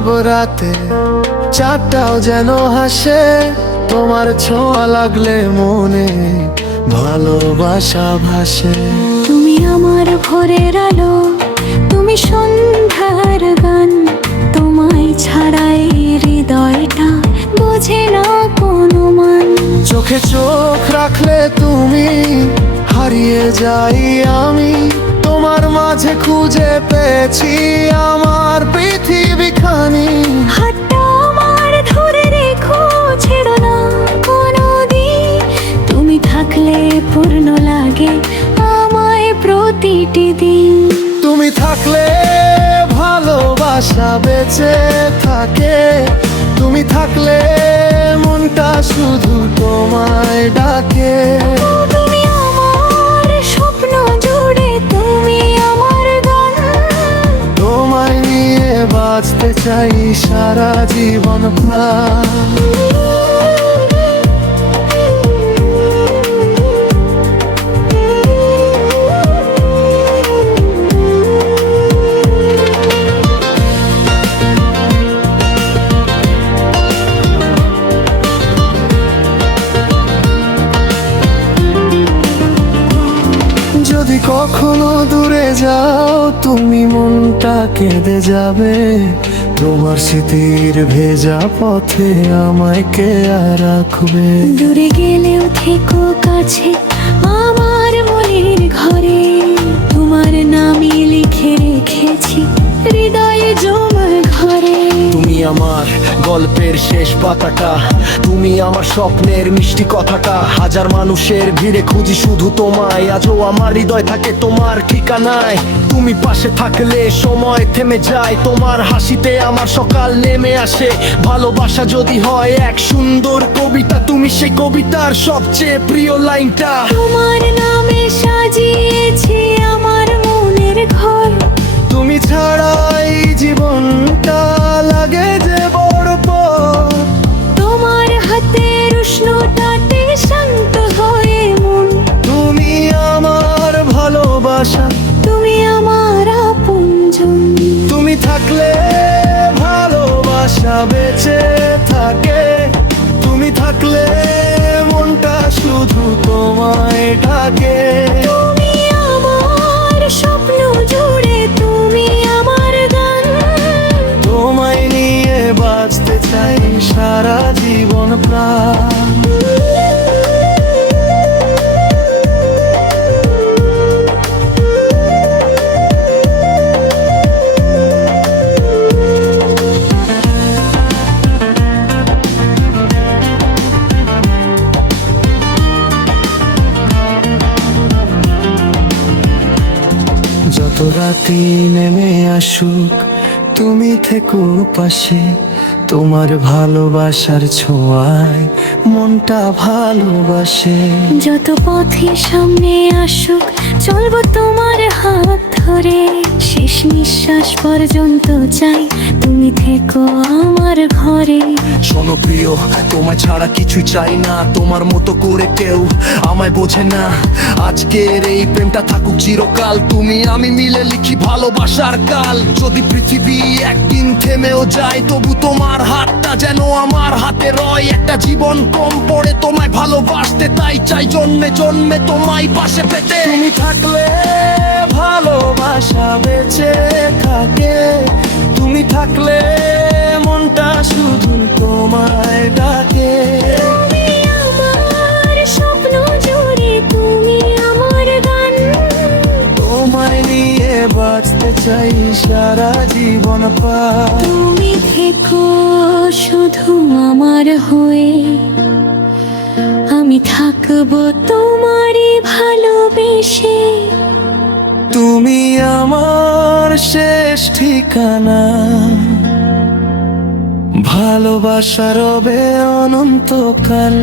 সব রাতে চাঁদটাও যেন হাসে, তোমার ছোঁয়া লাগলে মনে ভালোবাসা ভাসে। তুমি আমার ভোরের আলো, তুমি সন্ধ্যার গান, তোমায় ছাড়াই হৃদয়টা বোঝে না কোনো মান। চোখে চোখ রাখলে তুমি হারিয়ে যাই আমি, তোমার মাঝে খুঁজে পেয়েছি আমার পৃথিবীখানি। হাতটা আমার ধরে রেখো, ছেড়ো না কোনোদিন, তুমি থাকলে পূর্ণ লাগে আমায় প্রতিটি দিন। তুমি থাকলে ভালোবাসা বেঁচে থাকে, তুমি থাকলে মনটা শুধু তোমায় ডাকে। তুমি আমার স্বপ্ন জুড়ে, তুমি আমার গান, তোমায় নিয়ে বাঁচতে চাই সারা জীবন প্রাণ। যদি কখনো দূরে যাও তুমি, মনটা কেঁদে যাবে, তোমার স্মৃতির ভেজা পথে আমায় কে আর রাখবে। দূরে গেলেও থেকো কাছে আমার মনের ঘরে, তোমার নামই লিখে রেখেছি হৃদয়ে জমার ঘরে। তুমি আমার গল্পের শেষ পাতাটা, তুমি আমার স্বপ্নের মিষ্টি কথাটা। হাজার মানুষের ভিড়ে খুঁজি শুধু তোমায়, আজও আমার হৃদয় থাকে তোমার ঠিকানায়। তুমি পাশে থাকলে সময় থেমে যায়, তোমার হাসিতে আমার সকাল নেমে আসে। ভালোবাসা যদি হয় এক সুন্দর কবিতা, তুমি সেই কবিতার সবচেয়ে প্রিয় লাইনটা। তোমার নামে সাজিয়েছি আমার মনের ঘর, তুমি ছাড়াই জীবনটা লাগে যে বড় পথ। তোমার হাতের উষ্ণতাতে শান্ত হয়ে মন। তুমি আমার ভালোবাসা, তুমি আমার আপনজন, তুমি থাকলে ভালোবাসা বেঁচে থাকে, তুমি থাকলে মনটা শুধু তোমায় ডাকে। তুমি আমার স্বপ্ন জুড়ে, তুমি আমার গান, তোমায় নিয়ে বাঁচতে চাই সারা জীবন প্রাণ। যত রাতি নেমে আসুক তুমি থেকো পাশে, তোমার ভালোবাসার ছোঁয়ায় মনটা ভালোবাসে। যত পথে সামনে আসুক চলবো তোমার হাত ধরে, শেষ নিঃশ্বাস পর্যন্ত চাই তুমি থেকো আমার ঘরে। শোনো প্রিয়, তোমায় ছাড়া কিছুই চাই না, তোমার মতো করে কেউ আমায় বোঝে না। আজকের এই প্রেমটা থাকুক চিরকাল, তুমি আমি মিলে লিখি ভালোবাসার কাল। যদি পৃথিবী একদিন থেমেও যায়, তবু তোমার হাতটা যেন আমার হাতে রয়। একটা জীবন কম পড়ে তোমায় ভালোবাসতে, তাই চাই জন্মে জন্মে তোমায় পাশে পেতে। তুমি থাকলে ভালোবাসা বেঁচে থাকে, তুমি থাকলে মনটা শুধু তোমায় ডাকে। তুমি আমার স্বপ্ন জুড়ে, তুমি আমার গান, তোমায় নিয়ে বাঁচতে চাই সারা জীবন পার। তুমি থেকো শুধু আমার হয়ে, আমি থাকবো তোমারই ভালোবেসে। তুমি আমার শেষ ঠিকানা, ভালোবাসা রবে অনন্তকাল।